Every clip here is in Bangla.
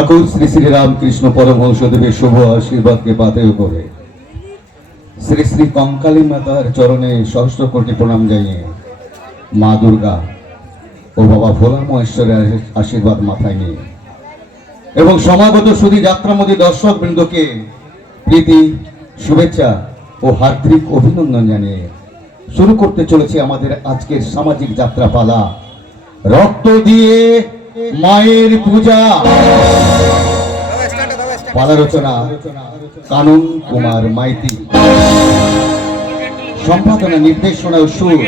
ঠাকুর শ্রী শ্রী রামকৃষ্ণ পরমহংসদেবের শুভ আশীর্বাদকে পাথেয় করে শ্রী শ্রী কঙ্কালী মাতার চরণে সহস্র কোটি প্রণাম জানিয়ে মা দুর্গা ও বাবা ভোলা মহেশ্বরের আশীর্বাদ মাথায় নিয়ে এবং সমাগত সুধী যাত্রামোদী দর্শক বৃন্দকে প্রীতি শুভেচ্ছা ও হার্দিক অভিনন্দন জানিয়ে শুরু করতে চলেছে আমাদের আজকের সামাজিক যাত্রাপালা রক্ত দিয়ে মায়ের পূজা। পালা রচনা কানন কুমার মাইতি, সম্পাদনা নির্দেশনা ও সুর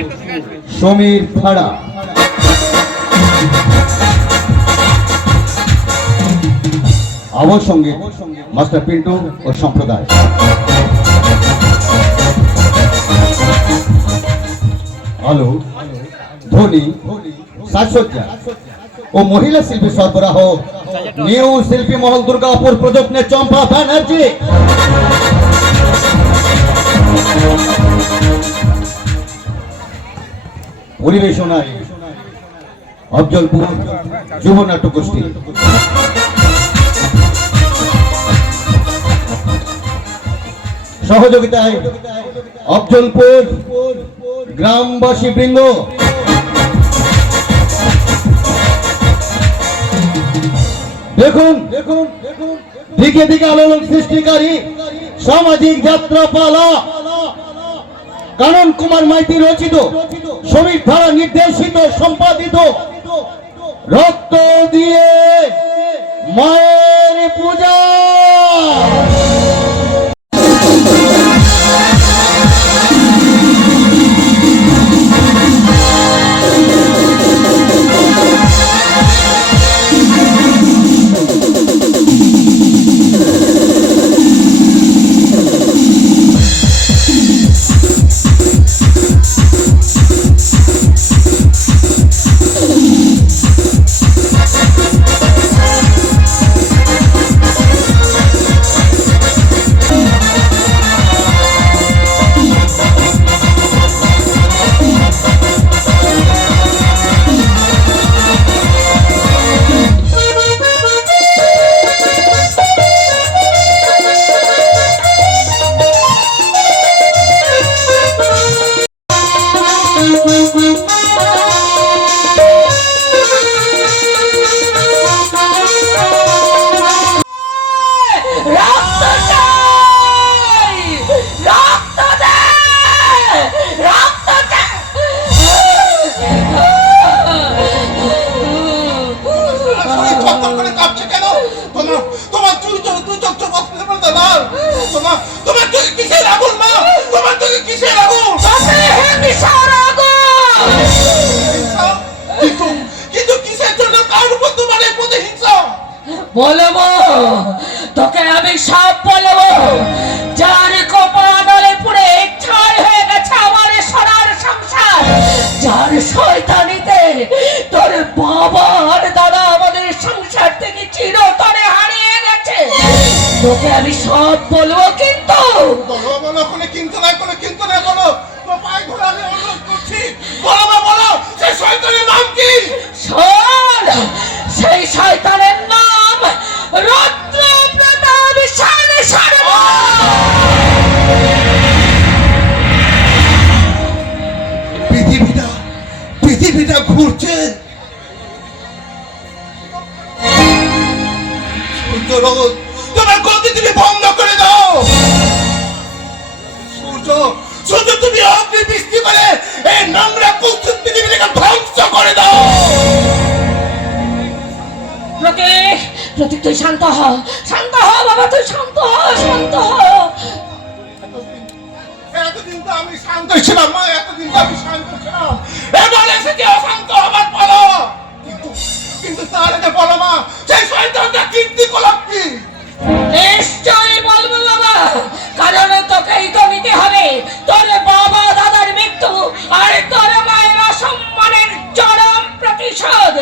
সমীর ফাড়া। আমার সঙ্গে মাস্টার পিন্টু ও সম্প্রদায়। আলো ধ্বনি সাজসজ্জা ও মহিলা শিল্পী সরবরাহ নিউ শিল্পী মহল দুর্গাপুর প্রযত্নে চম্পা ব্যানার্জি। পরিবেশনায় অফজলপুর যুব নাট্য গোষ্ঠী। সহযোগিতায় অফজলপুর গ্রামবাসী বৃন্দ। দেখুন দেখুন দিকে দিকে আলোড়ন সৃষ্টিকারী সামাজিক যাত্রাপালা কানন কুমার মাইতি রচিত, সমীর ধারা নির্দেশিত, সম্পাদিত রক্ত দিয়ে মায়ের পূজা। বলবো তোকে আমি সব বলবো, যার কপালে পুড়ে ছাই হয়ে গেছে আমার সোনার সংসার, যার শয়তানিতে তোর বাবা আর দাদা আমাদের সংসার থেকে চিরতরে হারিয়ে গেছে, তোকে আমি সব বলবো। কিন্তু বলো বলো, কোনো কিন্তু নাই, কোনো কিন্তু নাই, বলো তো পায়ে ধরে আমি অনুরোধ করছি, বলো মা বলো, সেই শয়তানের নাম কি? শোন, সেই শয়তানের নাম রুদ্র প্রতাপ শর্মা। পৃথিবীটা ঘুরছে, তোমার গতি তুমি বন্ধ করে দাও। সূর্য তুমি অগ্নি বৃষ্টি করে এই নোংরা কুৎসিত পৃথিবীটাকে ধ্বংস করে দাও। প্রতীক তুই শান্ত হ, শান্ত হ বাবা, তুই শান্ত হ, শান্ত হ। এতদিন তো আমি শান্ত ছিলাম মা, এতদিন তো আমি শান্ত ছিলাম, এবার এসেছি অশান্ত হবার পালা। কিন্তু তার আগে বলো মা, সেই শয়তানটা কীর্তি কলাপ কি? নিশ্চয়ই বলবো বাবা, কারণ তোকেই তো নিতে হবে তোর বাবা দাদার মৃত্যু আর তোর মায়ের অসম্মানের চরম প্রতিশোধ।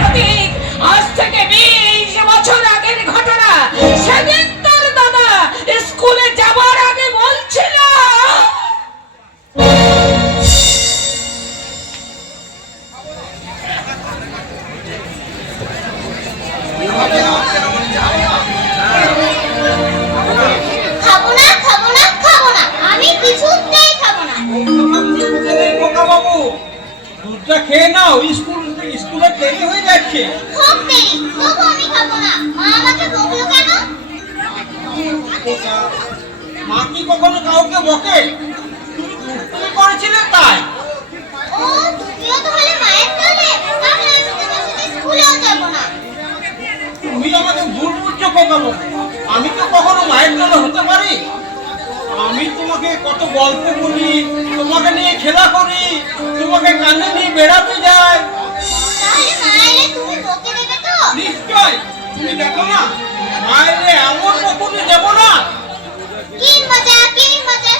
প্রতীক, আজ থেকে 20 বছর আগের ঘটনা। সেদিন তোর দাদা স্কুলে যাবার আগে বলছিল, খেয়ে নাও, স্কুলে দেরি হয়ে যাচ্ছে। খুব দেরি, তবু আমি খাবো না। মা আমাকে বকলো কেন? মা কি কখনো কাউকে বকে? তুমি করেছিলে তাই। ও, তুমিও তাহলে মায়ের দলে? তাহলে আমি তোমার সাথে স্কুলেও যাব না। তুমি আমাকে ভুল বুঝছো খোকাবো। আমি তো কখনো মায়ের দলে হতে পারি? আমি তোমাকে কত গল্প বলি, তোমাকে নিয়ে খেলা করি, তোমাকে কানে নিয়ে বেড়াতে যাই। তাহলে মায়েরে তুমি বকে দেবে তো? নিশ্চয়, তুমি দেখো না মায়ের এমন বকুনি দেব না। কি মজা,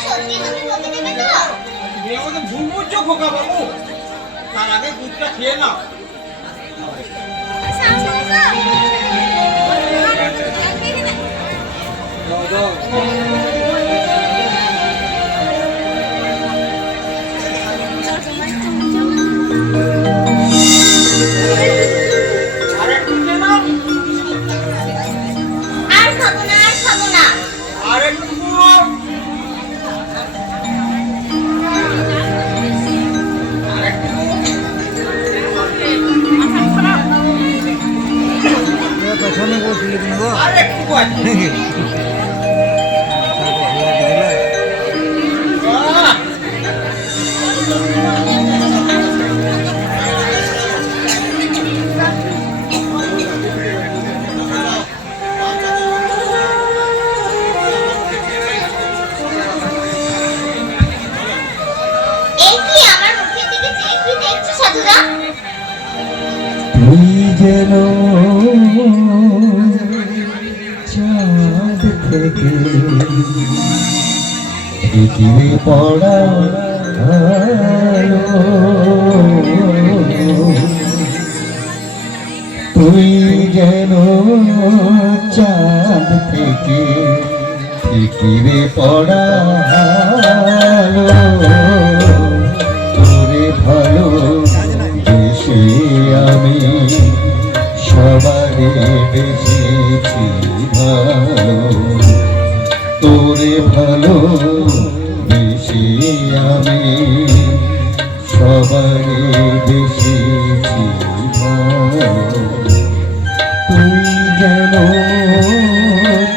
সত্যি তুমি বকে দেবে তো? তুমি আমাকে ভুল বুঝছো খোকা বাবু। তার আগে দুধটা খেয়ে নাও। আর একটু খেয়ে নাও। আর খাবো না, আর একটু আর একটু আছে। এই কি আমার মুখের দিকে চেয়ে কি দেখছো সাধুরা? তুই যেন চাঁদ থেকে পৃথিবী পড়া আলো। তুই যেন চাঁদ থেকে পৃথিবী পড়া আলো। তোরে ভালো বেশি আমি সবারে বেশিছি ভালো। তোরে ভালো বেশি আমি সবারে বেশিছি ভালো। তুই যেন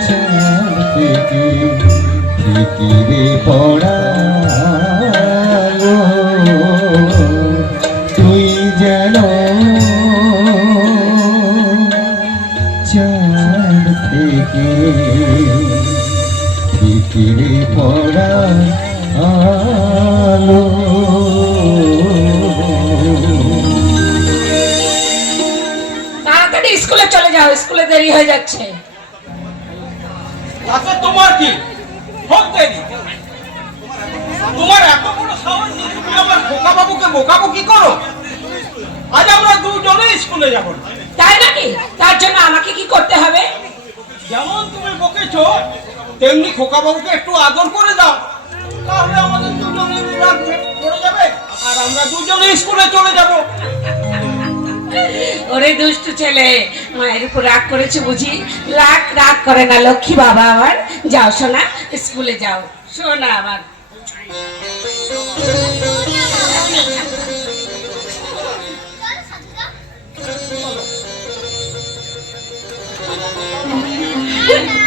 চাঁদ থেকে পৃথিবী পড়া আলো। তুই যেন চাঁদ থেকে পৃথিবী পড়া আলো। তাড়াতাড়ি স্কুলে চলে যাও, স্কুলে দেরি হয়ে যাচ্ছে। তাতে তোমার কি? হোক দেরি। তোমার এত বড় সাহস যে তুমি আমার খোকা বাবুকে বকাবকি করো। আজ আমরা দুজনে স্কুলে যাব না। তাই নাকি? তার জন্য আমাকে কি করতে হবে? যেমন তুমি বকেছো তেমনি খোকা বাবুকে একটু আদর করে দাও, তাহলে আমাদের দুজনের রাগ পড়ে যাবে আর আমরা দুজনে স্কুলে চলে যাব। ওরে দুষ্টু ছেলে, মায়ের উপর রাগ করেছে বুঝি? রাগ করে না লক্ষ্মী বাবা আমার। যাও সোনা, স্কুলে যাও। সোনা আমার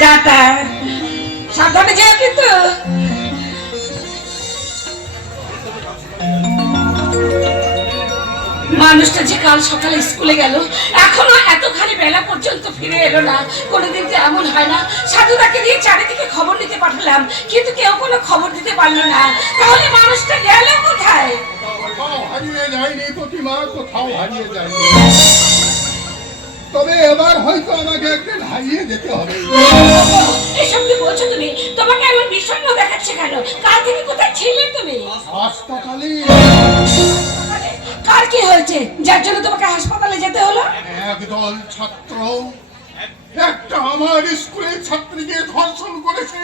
টাটা, সাবধানে যেও কিন্তু। মানুষটা যে কাল সকালে স্কুলে গেল, এখনো এতখানি বেলা পর্যন্ত ফিরে এলো না। কোনোদিন তো এমন হয় না। সাধুদাকে দিয়ে চারিদিকে খবর নিতে পাঠালাম, কিন্তু কেউ কোনো খবর দিতে পারলো না। তাহলে মানুষটা গেল কোথায়? কোথাও হারিয়ে যায়নি প্রতিমা, কোথাও হারিয়ে যায়নি। তবে এবার হয়তো আমাকে একদিন হারিয়ে যেতে হবে। এসব কি বলছো তুমি? তোমাকে এমন বিষণ্ণ দেখাচ্ছে কেন? কাল থেকে কোথায় ছিলে তুমি? হাসপাতালে কার কি হয়েছে যার জন্য তোমাকে হাসপাতালে যেতে হলো? একদল ছাত্র একটা আমার স্কুলের ছাত্রীকে ধর্ষণ করেছে।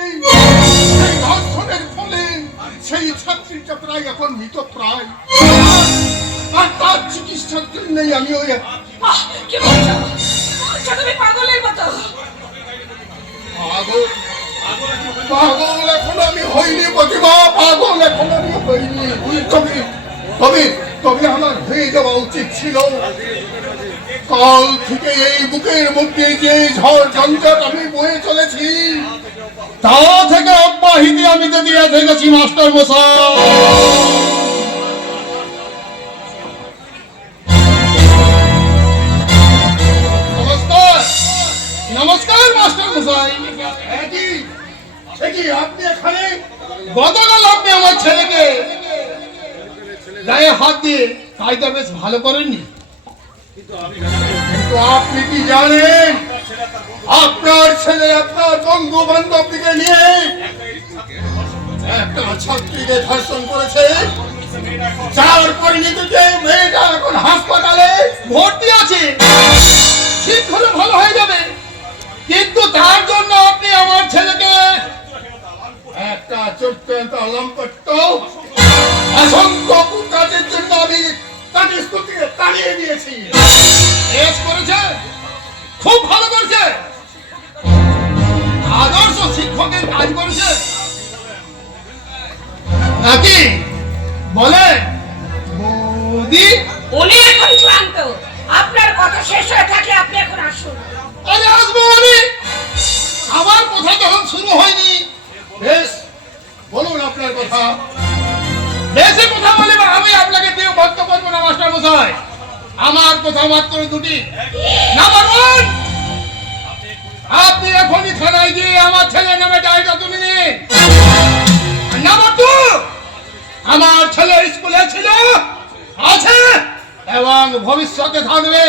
সেই ধর্ষণের ফলে সেই ছাত্রীটা প্রায় এখন মৃতপ্রায়। আর তার চিকিৎসার জন্যই আমি ওই কি বলছো? তুমি পাগলের মতো। পাগল পাগল এখন আমি হইনি প্রতিমা, পাগল এখন আমি হইনি। তবে তবে তবে আমার হয়ে যাওয়া উচিত ছিল। কাল থেকে এই বুকের মধ্যে যে ঝড় ঝঞ্ঝাট আমি বয়ে চলেছি, তা থেকে অব্যাহতি আমি তো দিয়ে থেকেছি মাস্টার মশাই। নমস্কার নমস্কার মাস্টার মশাই। একই আপনি এখানে? গতকাল আপনি আমার ছেলেকে গায়ে হাত দিয়ে কাজটা বেশ ভালো করেননি, কিন্তু আপনি কি জানেন আপনার ছেলে আপনার বন্ধু বান্ধবকে নিয়ে একটা ছাত্রীকে ধর্ষণ করেছে, যার পরিণতিতে মেয়েটা এখন হাসপাতালে ভর্তি আছে। ঠিক হলে ভালো হয়ে যাবে, কিন্তু তার জন্য আপনি আমার ছেলেকে একটা চোট্ট লম্পট অসংখ্য কাজের জন্য আমি তাকে স্কুল থেকে তাড়িয়ে দিয়েছি। বেশ করেছে, খুব ভালো করেছে, আদর্শ শিক্ষকের কাজ করেছে নাকি বলে বৌদি? উনি এখন ক্লান্ত, আপনার কথা শেষ হয়ে থাকলে আপনি এখন আসুন। আরে আসবো আমি, আমার কথা যখন শুরু হয়নি। বেশ বলুন আপনার কথা। বেশি কথা বলে আমি আপনাকে দিয়ে বক্তব্য করবো না মাস্টার মশাই। আমার কথা মাত্র দুটি। নাম্বার ওয়ান, আপনি এখনই থানায় গিয়ে আমার ছেলে নামে ডায়েরিটা তুলে নিন। নাম্বার টু, আমার ছেলে স্কুলে ছিল, আছে এবং ভবিষ্যতে থাকবে।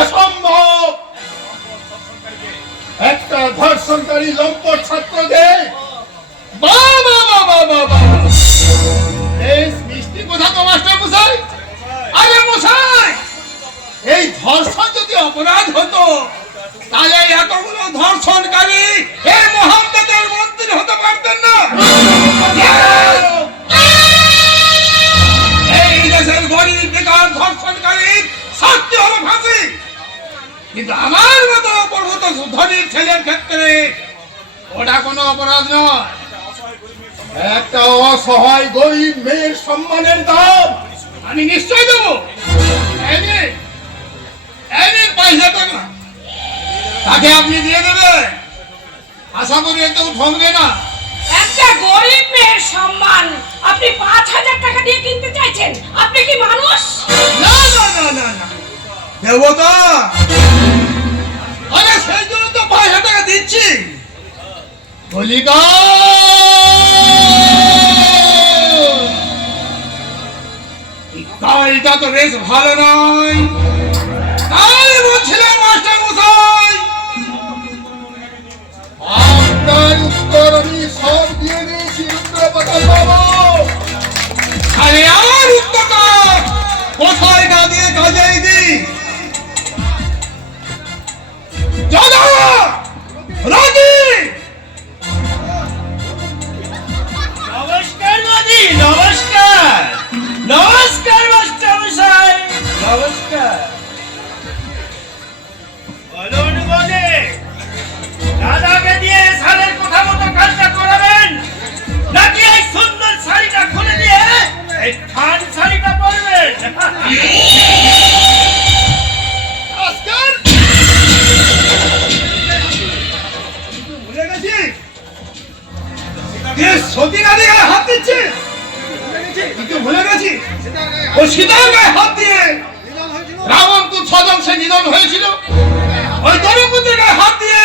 অসম্ভব একটা ধর্ষণকারী লম্পট ছাত্রকে মিষ্টি কথা তো মাস্টার মশাই। আরে মশাই, এই ধর্ষণ যদি অপরাধ হতো তাহলে এতগুলো ধর্ষণকারী এই মহান্তের মন্ত্রী হতে পারতেন না। এই দেশের গরিব বেকার ধর্ষণকারী শাস্তি হলো ফাঁসি, কিন্তু আমার মতো পর্বত ধনীর ছেলের ক্ষেত্রে ওটা কোনো অপরাধ নয়। একটা অসহায় গরিব মেয়ের সম্মানের দাম আমি নিশ্চয় দেবো। পয়সা টাকা তাকে আপনি দিয়ে দেবেন, আশা করি এতেও ঠকবে না। একটা গরিব মেয়ের সম্মান আপনি ৫,০০০ টাকা দিয়ে কিনতে চাইছেন? আপনি কি মানুষ? না না না না না দেবতা, আরে সেই জন্য তো ৫,০০০ টাকা দিচ্ছি। বলিকা গাড়িটা তো বেশ ভালো নয়, তাই বলছিলাম মাস্টার মশাই আপনার উত্তর আমি সব দিয়ে দিয়েছি। উত্তরপাতাল বাবু, আরে আমার উত্তরটা কোথায় না দিয়ে কাজেই দি। দাদা রাজি, নমস্কার মোদি, নমস্কার নমস্কার মাস্টার মশাই, নমস্কার। বলুন মোদি, দাদাকে দিয়ে সারের কথা মতো কাজটা করাবেন নাকি এই সুন্দর শাড়িটা খুলে দিয়ে এই থান শাড়িটা পরবেন? আজকাল ভুলে গেছি সতী নারী গায়ে হাত দিচ্ছে, কিন্তু ভুলে গেছি ও সীতার গায়ে হাত দিয়ে রাবণপুর ছদংশে নিধন হয়েছিল। ওই দরপুত্রের গায়ে হাত দিয়ে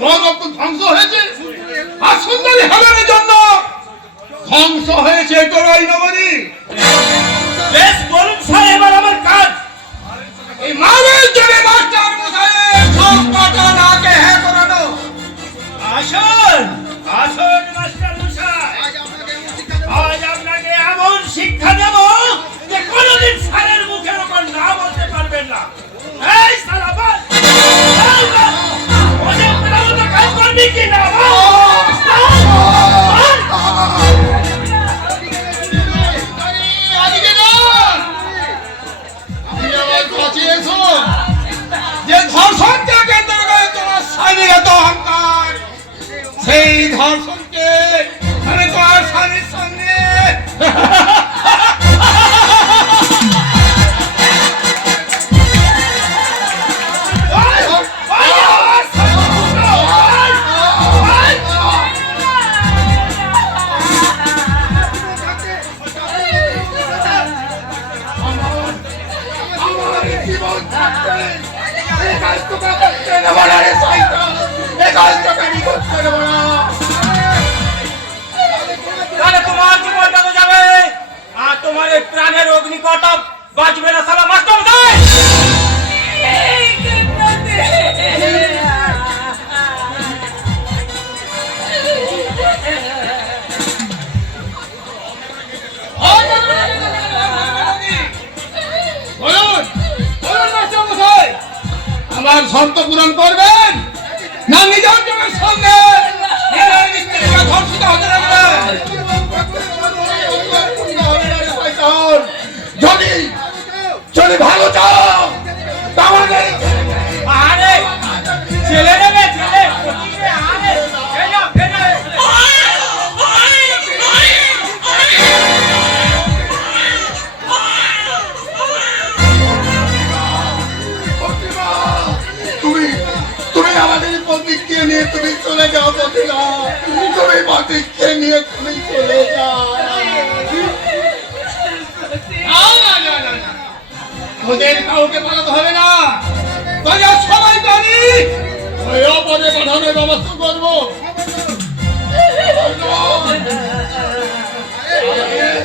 দরপুর ধ্বংস হয়েছে, আর সুন্দরী হেলেনের জন্য ধ্বংস হয়েছে তোরাই নগরী। বেশ বলুন স্যার, এবার আমার কাজ। এই মানের জন্য মাস্টার মশাইয়ের সব কথা নাকে হ্যাঁ করানো। আসুন আসুন মাস্টার মশাই, আজ আপনাকে এমন শিক্ষা দেব যে কোনোদিন স্যারের মুখের উপর না বলতে পারবেন না। এই সালা বল, বল, বল। ওদের মতো কাজ করবি কি না বল? আজকে না তুমি আমার কাছে এসো, যে ধর্ষণকে কেন্দ্র করে তোমার স্বামীর এত অহংকার, সেই ধর্ষণকে আমি তোমার স্বামীর সঙ্গে আমার জীবন থাকতে এই কাজ তোকে করতে দেবো না রে শয়তান, এই কাজ তোকে আমি করতে দেবো না। তাহলে তোমার জীবনটা তো যাবে, আর তোমার এই প্রাণের অগ্নিকটা বাঁচবে না শালা মাস্টার মশাই। বলুন বলুন মাস্টার মশাই, আমার শর্ত পূরণ করবেন না নিজের জনের সঙ্গে নিজের স্ত্রীকে ধর্ষিত হতে দেবেন? যদি যদি ভালো চাও তাহলে আরে ছেলে নেবে ছেলে, আরে এই নাও, এই নাও। তুমি তুমি আমাদের প্রতিজ্ঞা নিয়ে তুমি চলে যাও প্রতিজ্ঞা, তুমি প্রতিজ্ঞা নিয়ে তুমি চলে যাও। না, না, না, না, না। তোদের কাউকে পাঠাতে হবে না, তোরা সবাই জানি ওই অপরে পাঠানোর ব্যবস্থা করবো।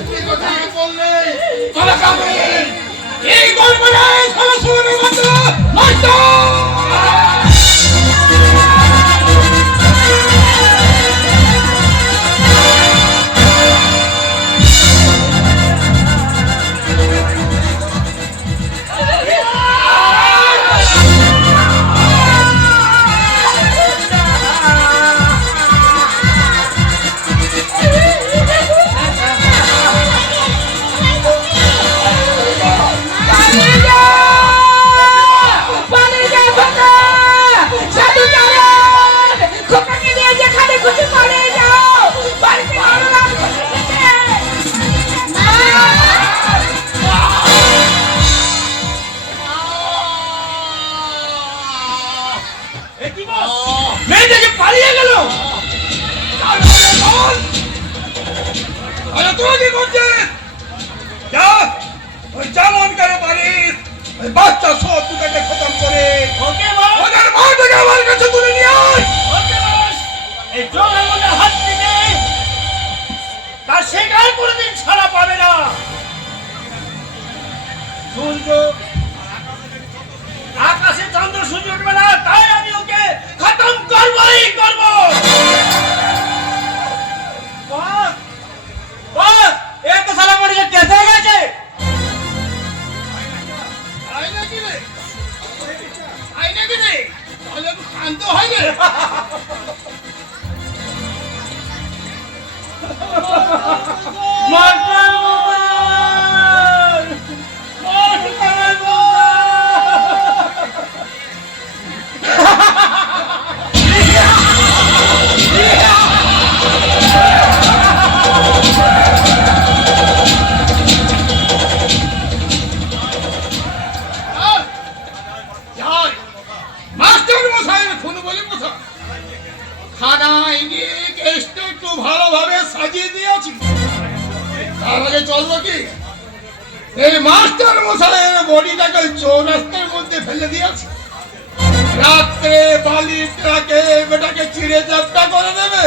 কি কথা বললে? তোরা কামড়ে এই গল্পটাই সরাসরি মাস্টার। মেয়েটাকে পালিয়ে গেল। তোরা কি করছিস? যা ওই জামানকে পারিস ওই বাচ্চা সব দুটাকে খতম করে ওকে বস, ওদের মা থেকে আমার কাছে তুলে নিয়ে আয়। ওকে বস। এই জলের মধ্যে হাত দিলে তার শিকার কোনোদিন ছাড়া পাবে না। সূর্য আকাশে চন্দ্র সূর্য উঠবে না, তাই আমি ওকে খতম করবই করব। বস বস, এ তো শালা মরে গেছে গেছে। আয় নাকি রে? আয় নাকি রে? তাহলে একটু শান্ত হয় রে। মাস্টার মশাই! মাস্টার যাই মাস্টার মশাইয়ের ফোন বলে মশা খানায় গিয়ে কেসটা একটু ভালোভাবে সাজিয়ে দিয়েছি, তার আগে চলবো কি এই মাস্টার মশাইয়ের বডিটাকে চৌরাস্তার মধ্যে ফেলে দিয়েছি, রাত্রে বালি ট্রাকে বেটাকে চিড়ে চাপটা করে দেবে।